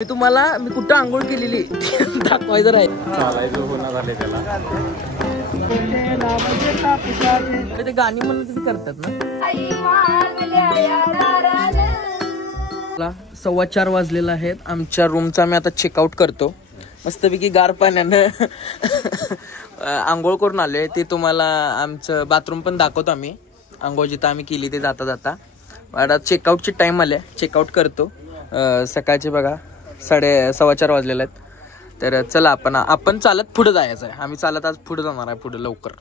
मी तुम्हाला मी कुठं आंघोळ केलेली दाखवायचं आहे. चालायचं होणार झाले त्याला. ते गाणी म्हणून करतात ना. 4:15 वाजलेला आहेत. आमच्या रूमचा मी आता चेकआउट करतो. मस्तपैकी गार पाण्यानं आंघोळ करून आलोय. ते तुम्हाला आमचं बाथरूम पण दाखवतो आम्ही. आंघोळ जिथं आम्ही केली ते जाता जाता. आता चेकआउटची टाइम आले. चेकआउट करतो. सकाळचे बघा 4:15 वाजलेले आहेत. तर चला आपण चालत पुढे जायचं आहे. आम्ही चालत आज पुढे जाणार आहे. पुढे लवकर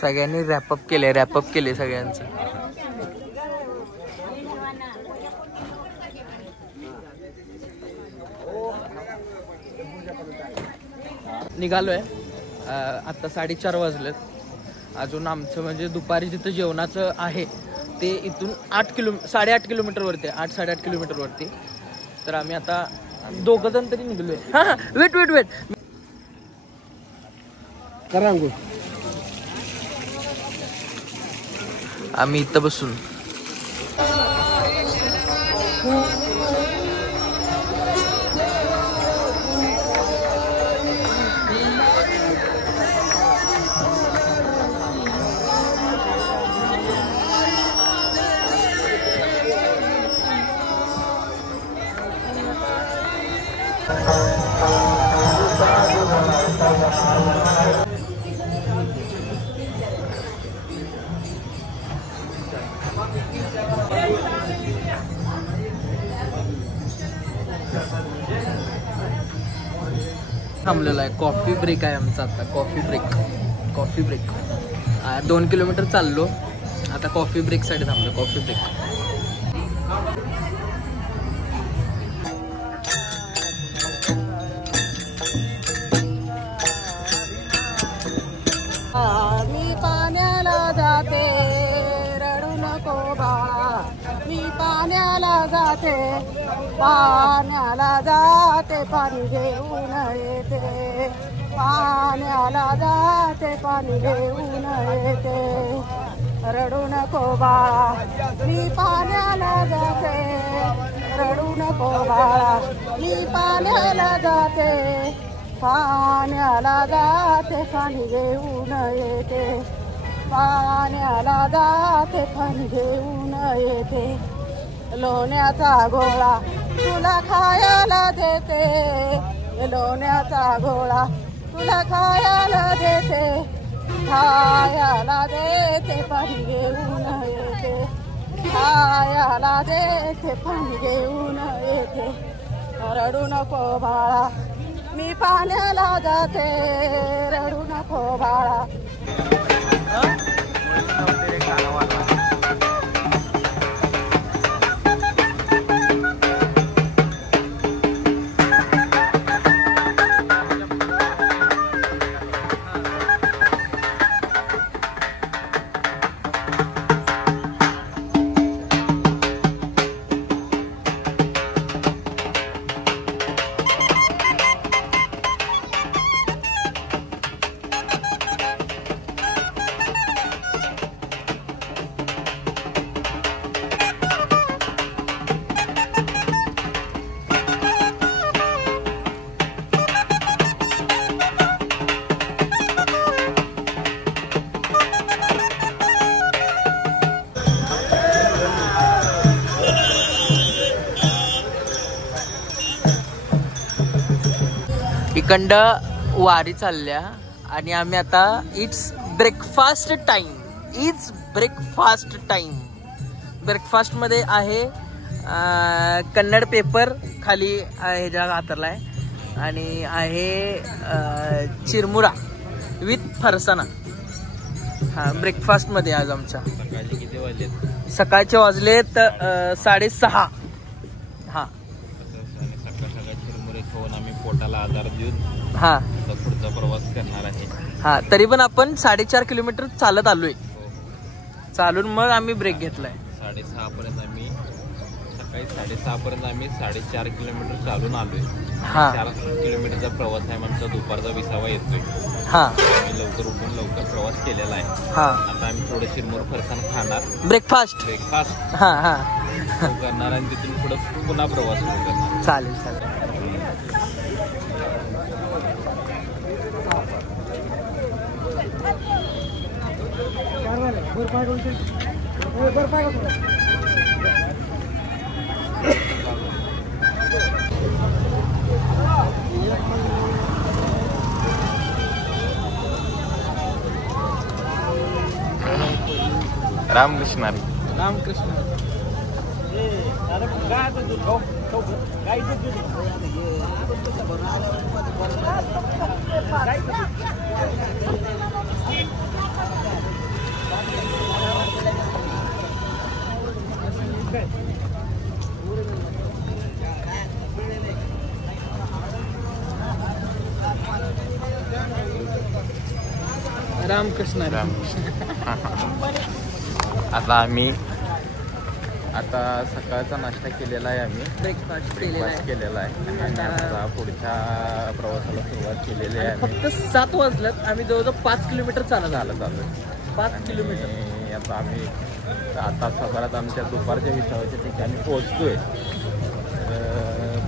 सगळ्यांनी रॅपअप केले सगळ्यांचं. निघालोय. आता 4:30 वाजलेत. अजून आमचं म्हणजे दुपारी जिथं जेवणाचं आहे ते इथून 8.5 किलोमीटर वरती, 8-8.5 किलोमीटर वरती. तर आम्ही आता 2 जण तरी निघलोय. हा वेट करा. आम्ही इथं बसून थांबलेला आहे. कॉफी ब्रेक आहे आमचा आता. कॉफी ब्रेक 2 किलोमीटर चाललो. आता कॉफी ब्रेक साठी थांबलो. Coffee break. मी पाण्याला जाते रडू नको बाळा. मी पाण्याला जाते पाणी घेऊन येते. पाण्याला जाते पाणी घेऊन येते. रडू नको बाळा. मी पाण्याला जाते रडू नको बाळा. मी पाण्याला जाते पाण्याला जाते पाणी घेऊन येते. पाण्याला जाते पाणी घेऊन येते. लोण्याचा गोळा तुला खायला देते. लोण्याचा गोळा तुला खायला देते. खायला देते पाणी घेऊन येते. खायला देते पाणी घेऊन येते. रडू नको बाळा. मी पाण्याला जाते रडू नको बाळा. इकंड वारी चालल्या आणि आम्ही आता इट्स ब्रेकफास्ट टाइम. ब्रेकफास्ट मध्ये आहे कन्नड पेपर खाली ह्याच्या हातरलाय आणि आहे चिरमुरा विथ फरसाना. हा ब्रेकफास्ट मध्ये आज आमच्या. सकाळचे वाजलेत 6:30. हा आम्ही पोटाला आधार देऊन पुढचा प्रवास करणार आहे. हा तरी पण आपण 4.5 किलोमीटर चालत आलोय. चालून मग आम्ही ब्रेक घेतलाय. 6:30 पर्यंत आम्ही सकाळी 6:30 पर्यंत आम्ही 4.5 किलोमीटर चालून आलोय. 4 किलोमीटरचा प्रवास आहे. आमचा दुपारचा 20वा येतोय. आम्ही लवकर उठून लवकर प्रवास केलेला आहे. आता आम्ही थोडे चिरमुर फरसाण खाणार. ब्रेकफास्ट. ब्रेकफास्ट. करणार आणि तिथून पुढे पुन्हा प्रवास सुरू करणार. चालेल चालेल. रामकृष्ण रामकृष्ण. रामकृष्ण. आता सकाळचा नाश्ता केलेला आहे, आम्ही ब्रेकफास्ट केलेला आहे आणि आता पुढच्या प्रवासाला सुरुवात केलेली आहे. फक्त 7 वाजल्यात. आम्ही जवळजवळ 5 किलोमीटर चालत आलो. 5 किलोमीटर. आता आम्ही तासाभरात आमच्या दुपारच्या विसाव्याच्या ठिकाणी पोहोचतोय.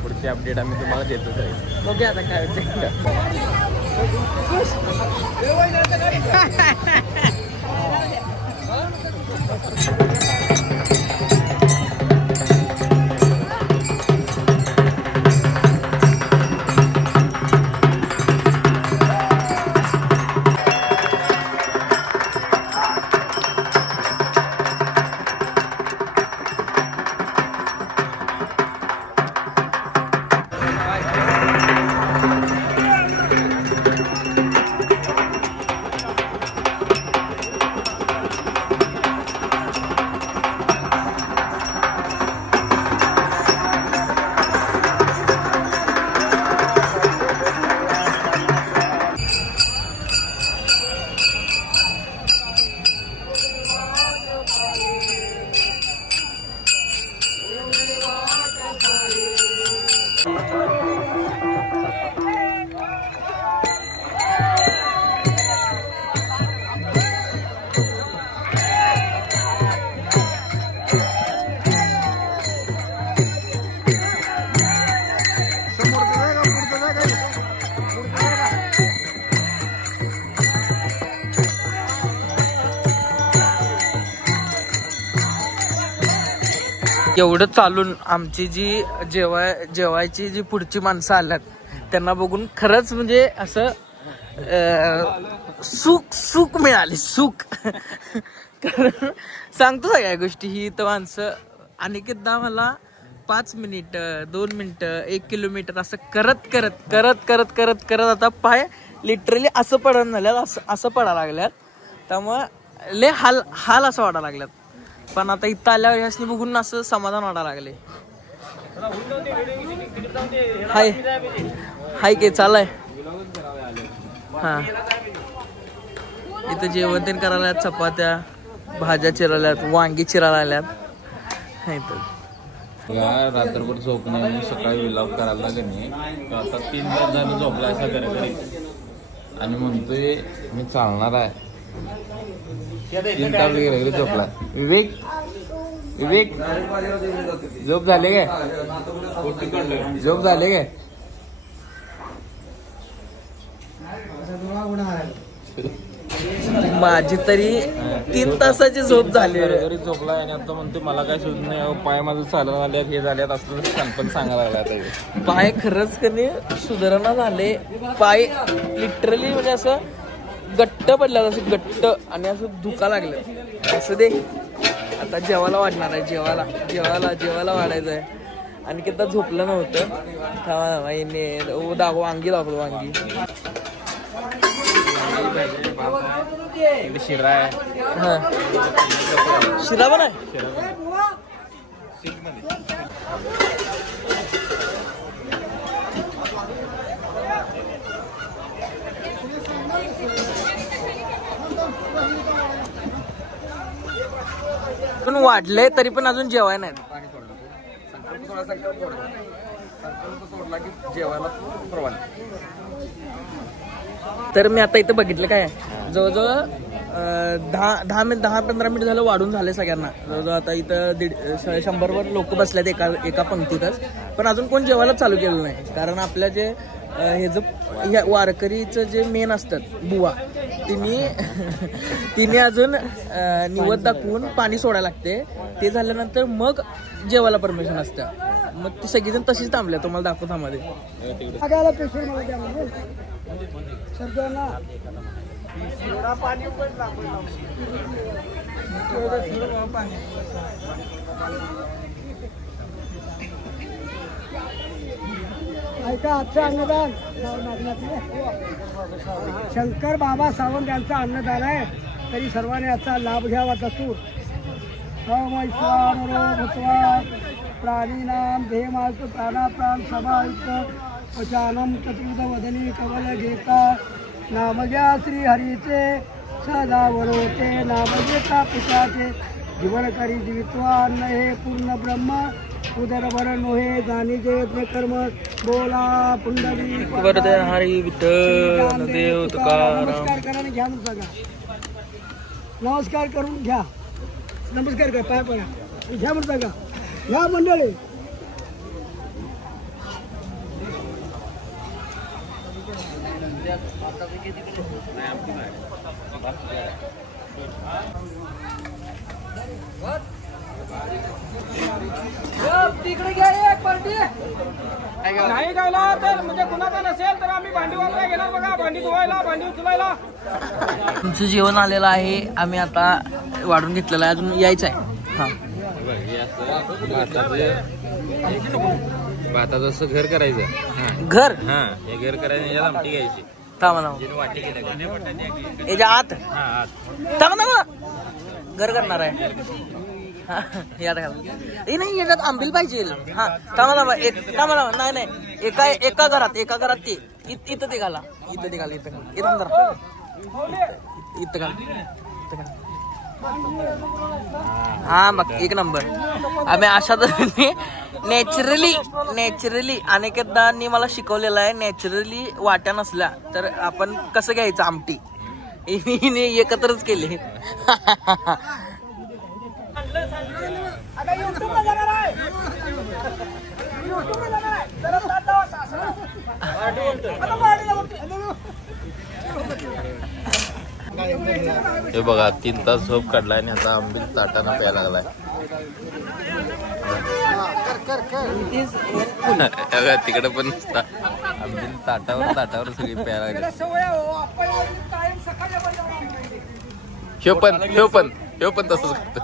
पुढची अपडेट आम्ही तुम्हाला देतोच आहे. बघूया आता काय होते. एवढं चालून आमची जी जेवायची जी पुढची माणसं आल्यात त्यांना बघून खरंच म्हणजे असं सुख मिळाले. सुख. कारण सांगतो सगळ्या गोष्टी. ही तर माणसं अनेकदा मला 5 मिनिट 2 मिनिटं 1 किलोमीटर असं करत आता पाय लिटरली असं पडायला लागल्यात. असं पडायला लागल्यात. त्यामुळे लय हाल असं वाटायला लागल्यात. पण आता इथं आल्यावर ह्यासनी बघून असं समाधान वाटायला लागले. हाय के चालाय. हा इथं जेवण तेन करायला चपात्या भाज्या चिराल्यात वांगी चिरायला आल्यात. रात्रभर झोप नाही म्हणून सकाळी विलाप करायला नाही. आता 3 तास झालं झोपला असा घरी आणि म्हणतोय मी चालणार आहे. 3 तास घरी झोपला. विवेक झोप झाले काय? झोप झाले काय? माझी तरी 3 तासाची झोप झाली. घरी झोपला आणि आता म्हणतो मला काय सुद्धा नाही. पाय माझं चालत आल्यात हे झाल्यात असं सांगपण सांगायला लागला. पाय खरंच कधी सुधारणा झाले. पाय लिटरली म्हणजे असं गट्ट पडलं. असं गट्ट आणि असं दुखा लागलं. असं दे आता जेवायला वाढणार आहे. जेवायला वाढायचं आहे. आणि किती झोपलं नव्हतं. वांगी दाखवतो. वांगी शिरा आहे. हा शिरा पण आहे. पण वाढलंय तरी पण अजून जेवाय नाही. संकल्प सोडला की जेवायला परवाना. तर मी आता इथं बघितलं काय जवळजवळ 10-15 मिनिट झालं वाढून झाले सगळ्यांना. जवळजवळ आता इथं 100वर लोक बसल्यात एका पंक्तीतच. पण अजून कोण जेवायला चालू केलं नाही. कारण आपल्या जे हे जो वारकरीचं जे मेन असतात बुवा तिने अजून निवद दाखवून पाणी सोडायला लागते. ते झाल्यानंतर मग जेवायला परमिशन असतं. मग ती सगळीजण तशीच थांबल्या. तुम्हाला दाखवतो मध्ये ऐका आजचं अन्नदान शंकर बाबा सावंत यांचं अन्नदान आहे. तरी सर्वांनी याचा लाभ घ्यावा. दसूर प्राणीनाम देहमास्त प्राणाप्राण समायुक्त पचानम चतुर्थ वदनी कवल घेता नाम घ्या श्री हरीचे सदा वरोते नाम घेता पिताचे जीवन करी जीवित्वा अन्न हे पूर्ण ब्रह्म उदरभर नोहे जाणी जे यज्ञ कर्म बोला पुंडली हरी विठ्ठल देव तुकाराम. नमस्कार करा घ्या म्हणून सांगा. नमस्कार करून घ्या. नमस्कार कर पाय पडा घ्या म्हणून सांगा. घ्या मंडळी. तिकडे घ्या एक पार्टी नाही गायला तर म्हणजे कुणाचा नसेल तर आम्ही भांडी वापरायला घेणार बघा. भांडी धुवायला भांडी उचलायला. तुमचं जेवण आलेलं आहे. आम्ही आता वाढून घेतलेलं आहे. अजून यायचं आहे. हा भाताचं असं घर करायचं. घर हे घर करायचं. याला आमटी घ्यायची. थांबा ना वाटी याच्या आत थांबा ना घर करणार आहे. नाही याच्यात आंबील पाहिजे. हा थांबा नाही एका घरात ते इथं ते घाला. हा बघ एक नंबर. आम्ही अशा तऱ्हेने नॅचरली अनेकदांनी मला शिकवलेलं आहे. नॅचरली वाट्या नसल्या तर आपण कसं घ्यायचं आमटी एकत्रच केले. हे बघा 3 तास झोप काढलाय आणि आता आंबील ताटानं प्यायला लागलाय. तिकडे पण आंबील ताटावर सगळी प्यायला लागली. ह्यो पण तसंच करतो.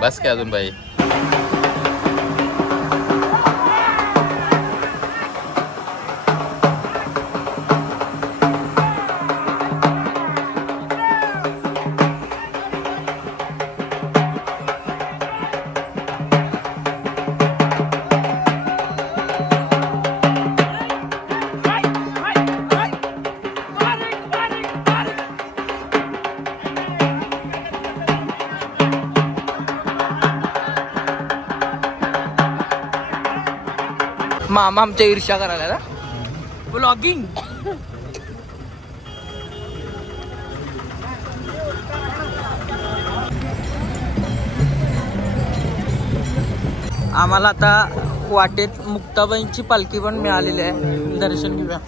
बस काय अजून बाई. मामा आमच्या ईर्ष्या करायला ना ब्लॉगिंग. आम्हाला आता वाटेत मुक्ताबाईंची पालखी पण मिळालेली आहे. दर्शन घेऊया.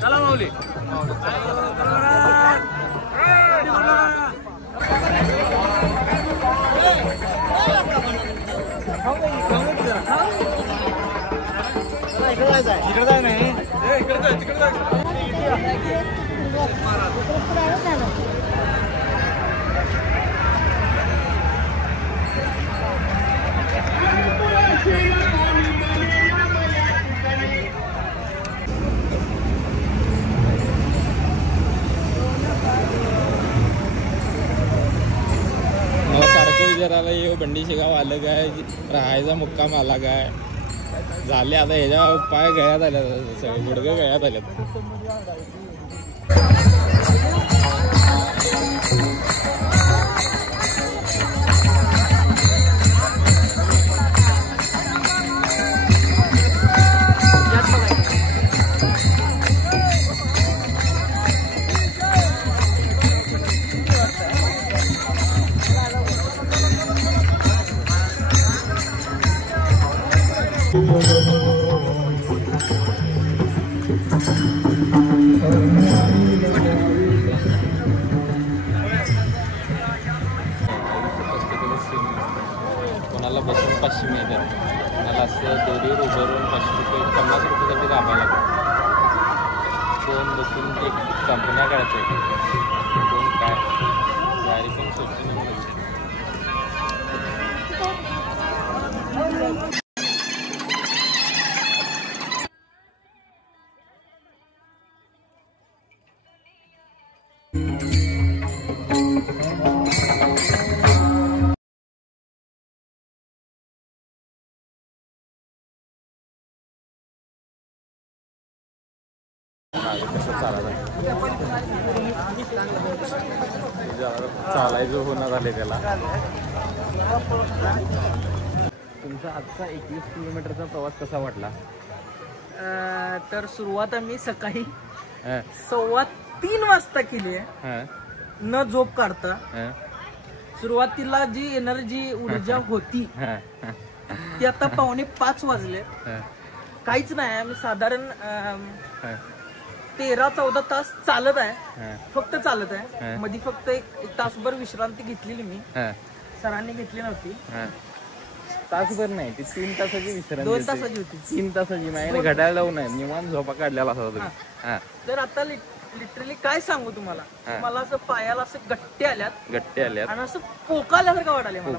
चला माऊली. इकडे नाही परिसराला हे बंडी शेगाव आलं काय, राहायचा मुक्काम आला काय झाले. आता ह्याच्या पाय गळ्यात आल्या, सगळे गुडघे गळ्यात आल्यात. कोणाला बसून 500 मिळतात, कोणाला असं दोरीवर उभं 500 रुपये 50 रुपयासाठी राबायला लागतं. कोण बसून एक कंपन्या काढायचं, कोण काय गाडी पण स्वच्छ नाही. चालायचं होणार आले त्याला. तुमचा आजचा 21 किलोमीटरचा प्रवास कसा वाटला? तर सुरुवात आम्ही सकाळी 3:15 वाजता केली आहे, न झोप काढता. सुरुवातीला जी एनर्जी ऊर्जा होती ती आता 4:45 वाजले. काहीच नाही, आम्ही साधारण 13-14 तास चालत आहे, फक्त चालत आहे. मध्ये फक्त एक तासभर विश्रांती घेतलेली मी, सरांनी घेतली नव्हती. तासभर नाही, ती 3 तासाची विश्रांती, 2 तासाची होती. 3 तासाची माझ्याकडे घड्याळ लावून आहे, निवांत झोपा काढलेला असा तुम्ही. तर आता लिटरली काय सांगू तुम्हाला, मला असं पायाला असं गट्टे आल्यात आणि असं पोकाल्यासारखं वाटायला मला.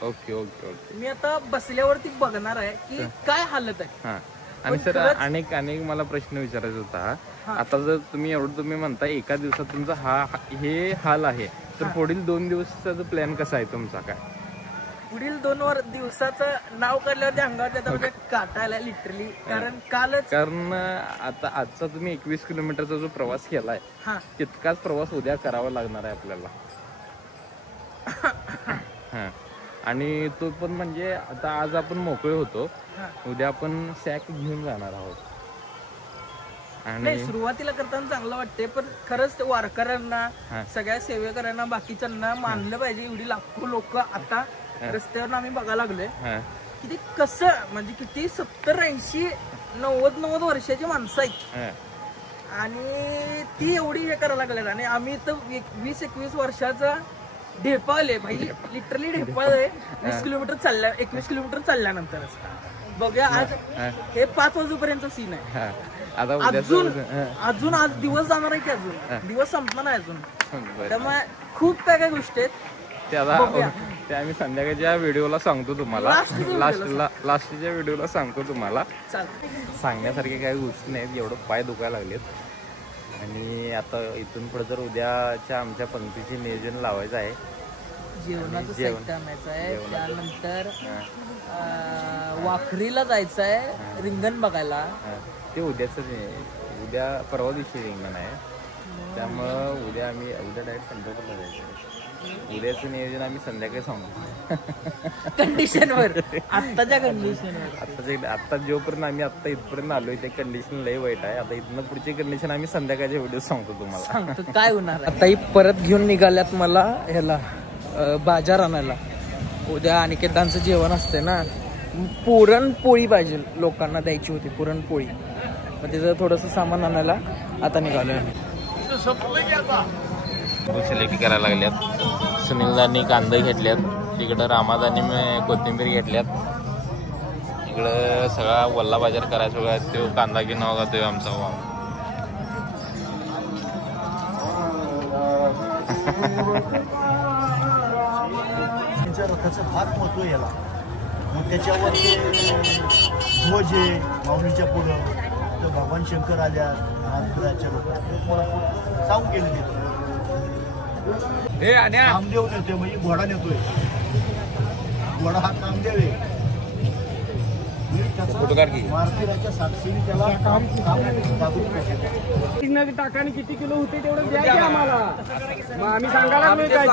Okay okay okay. मी आता बसल्यावरती बघणार आहे की काय हालत आहे. आणि सर अनेक मला प्रश्न विचारायचा होता. आता जर तुम्ही म्हणताय एका दिवसात तुमचा हे हाल आहे, तर पुढील 2 दिवसाचा प्लॅन कसा आहे तुमचा? काय पुढील 2 दिवसाचं नाव काढल्यावरती अंगावर काटायला लिटरली. कारण आता आजचा तुम्ही 21 किलोमीटरचा जो प्रवास केलाय तितकाच प्रवास उद्या करावा लागणार आहे आपल्याला. आणि तो पण म्हणजे आता आज आपण मोकळे होतो, उद्या आपण सॅक घेऊन जाणार आहोत. आणि सुरुवातीला करताना चांगलं वाटते, पण खरंच वारकऱ्यांना, सगळ्या सेवेकऱ्यांना, बाकीच्यांना मानलं पाहिजे. एवढी लाखो लोक आता रस्त्यावर आम्ही बघायला लागलोय की ते कसं, म्हणजे किती 70-80-90 वर्षाची माणसं आहेत आणि ती एवढी हे करायला लागल्यात. आणि आम्ही तर 20-21 वर्षाचा ढेपाळले भाई, लिटरली ढेपाळले. 20 किलोमीटर चालल्या, 21 किलोमीटर चालल्यानंतरच बघूया. आज हे 5 वाजेपर्यंत सीन आहे. अजून आज दिवस जाणार आहे की अजून दिवस संपणार नाही अजून. त्यामुळे खूप काय गोष्टी आहेत, ते आम्ही संध्याकाळच्या व्हिडिओला सांगतो तुम्हाला, लास्टच्या व्हिडिओला सांगतो तुम्हाला. सांगण्यासारखे काही गोष्टी नाहीत, एवढं पाय दुखायला लागलेत. आणि आता इथून पुढे जर उद्याच्या आमच्या पंक्तीचे नियोजन लावायचं आहे, जेवणाचं साहित्य आणायचं आहे, त्यानंतर वाखरीला जायचं आहे, रिंगण बघायला. ते उद्याच, उद्या परवा दिवशी रिंगण आहे, त्यामुळं उद्या डायरेक्ट पंढरपूरला जायचं. उद्याचं नियोजन आम्ही संध्याकाळी सांगतो कंडिशनवर, आत्ताच्या कंडिशनवर. आता जोपर्यंत आम्ही आता इथपर्यंत आलोय ते कंडिशन लय वाईट आहे. आता इथनं पुढची कंडिशन आम्ही संध्याकाळच्या व्हिडिओ सांगतो तुम्हाला काय होणार. आताही परत घेऊन निघाल्यात मला ह्याला बाजार आणायला. उद्या अनिकेतांचं जेवण असते ना, पुरणपोळी पाहिजे लोकांना द्यायची होती, पुरणपोळी. मग त्याचं थोडंसं सामान आणायला आता निघालोय. सिलेक्ट करायला लागल्यात. सुनीलदांनी कांदे घेतल्यात, तिकडं रामादांनी कोथिंबीर घेतल्यात, इकडं सगळा वल्ला बाजार करायचा. सगळा तो कांदा घेऊन होता आमचा. त्यांच्या रथाचं फार महत्व याला. मग त्याच्यावर ध्वज आहे माऊलीच्या पुढं, तर भगवान शंकर आल्या नागपुराच्या लोक मला सांगून गेले. कामदेव नेतोय म्हणजे घोडा नेतोय. घोडा हा कामदेव आहे. मार्केटाच्या साक्षीने त्याला टाकाने किती किलो होते तेवढं द्या की आम्हाला. मग आम्ही सांगायला नाही काय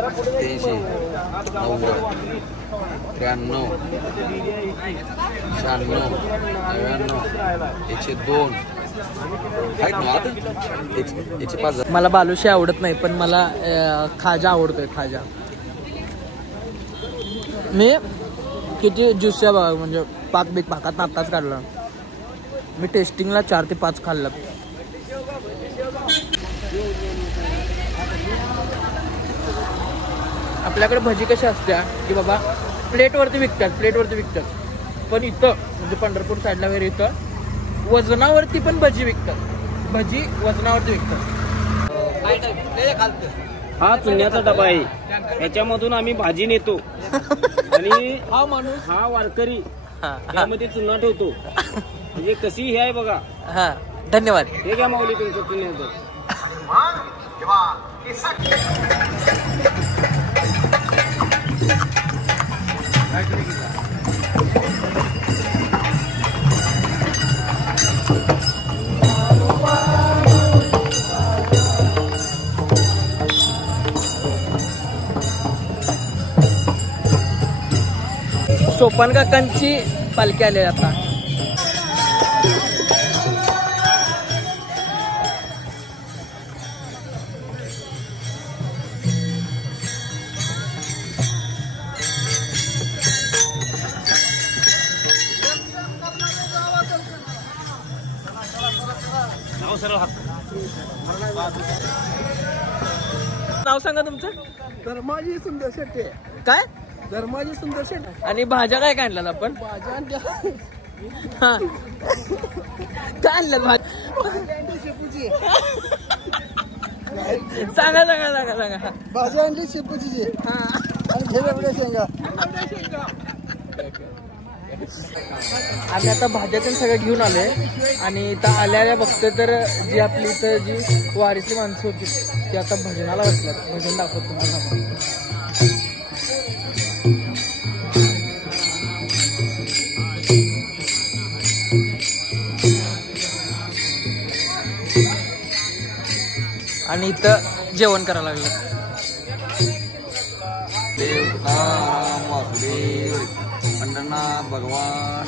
83, 90, 93, 96, 99, 102. मला बालुशी आवडत नाही पण मला खाजा आवडतोय. खाजा मी किती ज्यूस आहे बघा, म्हणजे पाक पाकात आत्ताच काढला. मी टेस्टिंगला 4 ते 5 खाल्लं. आपल्याकडे भजी कशी असत्या की बाबा प्लेटवरती विकतात. पण इथं म्हणजे पंढरपूर साईडला वगैरे इथं वजनावरती पण भजी विकतात. भजी वजनावरती विकतात. हा चुन्याचा डबा आहे, याच्यामधून आम्ही भाजी नेतो आणि हा माणूस हा वारकरी यामध्ये चुना ठेवतो. म्हणजे कशी हे आहे बघा. हा धन्यवाद. हे घ्या माऊली तुमचं चुन्याचं. सोपान काकांची पालखी आली आता. नाव सांगा तुमचं. धर्माजी सुंदर शेट्टी. काय धर्माजी सुंदर शेट्टी. आणि भाज्या काय आणल्यात आपण. हा काय आणल्यात सांगा भाज्या आणली शेपूची. हा शेंगा. आम्ही आता भाज्यातून सगळं घेऊन आलोय आणि इथं आल्याला बघतोय तर जी आपली इथं जी वारीतली माणसं होती ती आता भजनाला बसल्यात. भजन दाखवतो तुम्हाला. आणि इथं जेवण करायला लागलं. देव तुकाराम वासुदेव पंढरनाथ भगवान.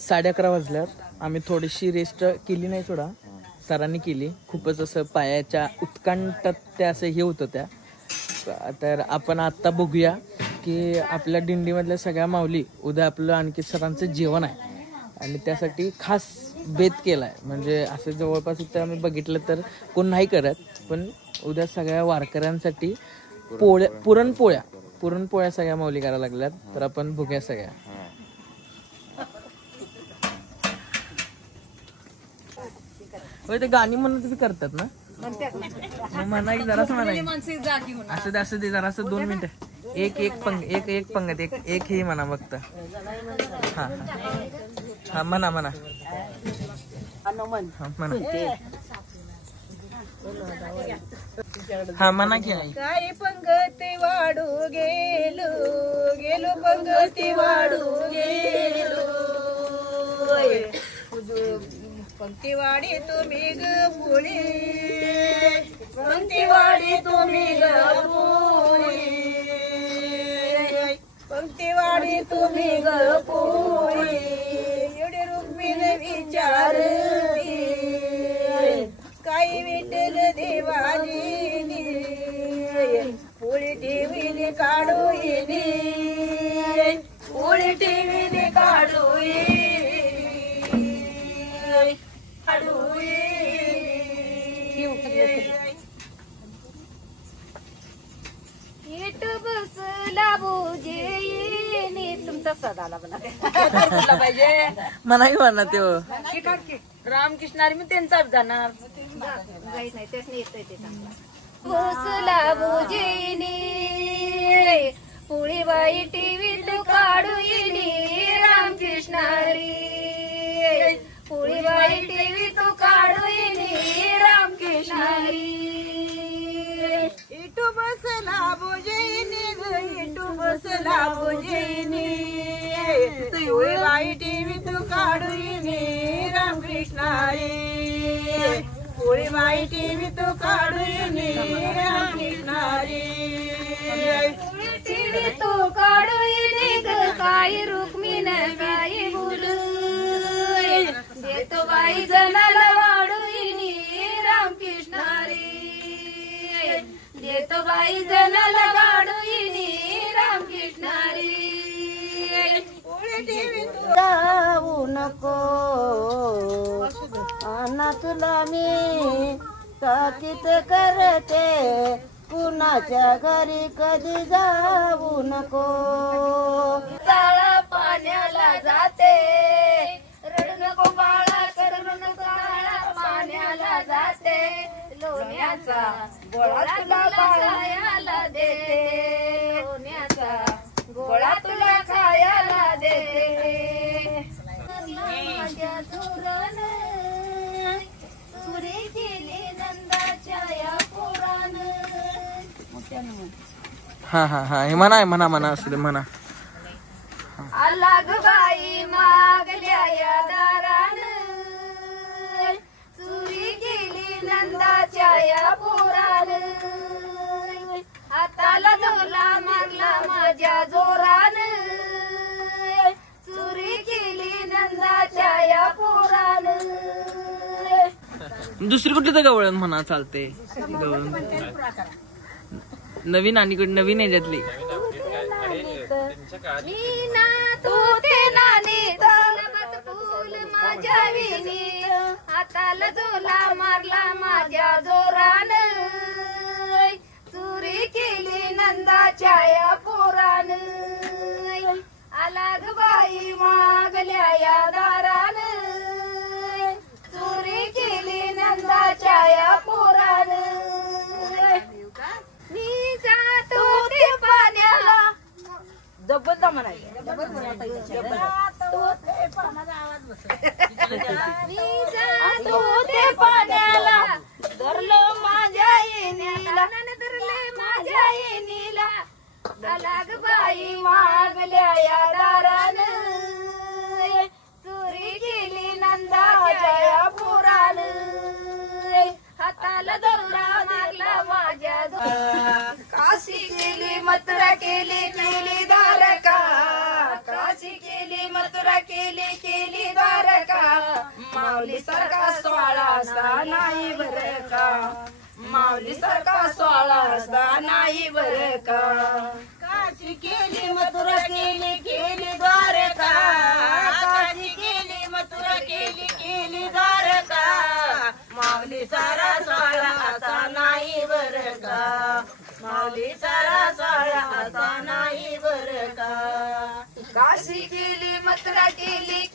साडे 11 वाजल्यात. आम्ही थोडीशी रेस्ट केली नाही, थोडा सरांनी केली. खूपच असं पायाच्या उत्कंठात त्या असं हे होतं त्या. तर आपण आत्ता बघूया की आपल्या दिंडीमधल्या सगळ्या माऊली उद्या आपलं आणखी सरांचं जेवण आहे आणि त्यासाठी खास बेत केला आहे. म्हणजे असं जवळपास इथं आम्ही बघितलं तर कोण नाही करत, पण उद्या सगळ्या वारकऱ्यांसाठी पुरणपोळ्या सगळ्या माऊली करायला लागल्यात. तर आपण बघूया सगळ्या. होय, ते गाणी म्हणून तुम्ही करतात ना. म्हणा की जरासं म्हणा. असं दे जरासं 2 मिनिटं. एक पंगत एक हे म्हणा फक्त. हा हा म्हणा म्हणा. हा म्हणा की. काय पंगती वाढू गेलो पंगती वाढू गेलो. पंक्तिवाडी तुम्ही ग पुढे, पंक्तिवाडी तुम्ही ग पुढे, पंक्तिवाडी तुम्ही ग पुढे. एवढे रुक्मिण विचारती काही विठ्ठल देवानी पुढे टीव्हीने काढू येणे, पुढे टीव्हीने काढू बसला बोजे तुमचा सदाला पाहिजे म्हणा की म्हणा. ते रामकृष्णारी मी त्यांचा जाणार नाही, तेच नाही येतोय ते चांगला. भोसला भोजिनी पुळीबाई टीव्हीत काढू येणी रामकृष्णारी पुळीबाई टीव्हीत काढू येणी रामकृष्णारी इटू बसला भोजिनी इटू बसला भोजिनी पुळीबाई टीव्हीत काढू येणी रामकृष्णारी पुळीबाई टीव्हीत काढू येणी रामकृष्णारी टीव्ही तो काढू येणे ग काही रुक्मिण काही बोल देतो बाई जनाला वाढू येणे रामकृष्णारी देतो बाई जनाला वाढू येणे रामकृष्णारी जाऊ नको अण्णा तुला मी ताकीद करते कुणाच्या घरी कधी जाऊ नको जाळा पाण्याला जाते रडू नको बाळा करू नको जाळा पाण्याला जाते लोण्याचा गोळा तुला खायला देते लोण्याचा गोळा तुला खायला देते माझ्या धुरण चोरी केली नंदाच्या या पोरान हा हा हा हे म्हणा असू दे म्हणा. अलग बाई मागल्या या दारान चोरी केली नंदाच्या या पोरान हाताला धोला मारला माझ्या जोरान चोरी केली नंदाच्या या पोरान. दुसरी कुठली तर गवळण म्हणा चालते. नवीन आणि नवीन याच्यातली मी ना तू ते नानी गुलाबाचं फूल माझ्या विनी हाताला झोला मारला माझ्या जोरान चोरी केली नंदाच्या या पोरान अलग बाई मागल्या या दारान चोरी केली नंदाच्या या पोरान. मी जातो ते पाण्याला जबरदस्त म्हणायचं मी जातो ते पाण्याला धरलं माझ्या येणीला धरले माझ्या येणीला अलग बाई मागल्या या दारान चोरी केली नंदाच्या या पोरान हाताला धरला मारला माझ्या काशी केली मथुरा केली केली द्वारका काशी केली मथुरा केली द्वारका माऊली सारखा सोळा नाही बरं का माऊली सारखा सोळा नाही बरं का काशी केली मथुरा केली द्वारका काशी केली मथुरा केली द्वारका माऊली सारा सोळा असा नाही बरं का माऊली सारा सोळा असा नाही बरं का काशी केली मथुरा केली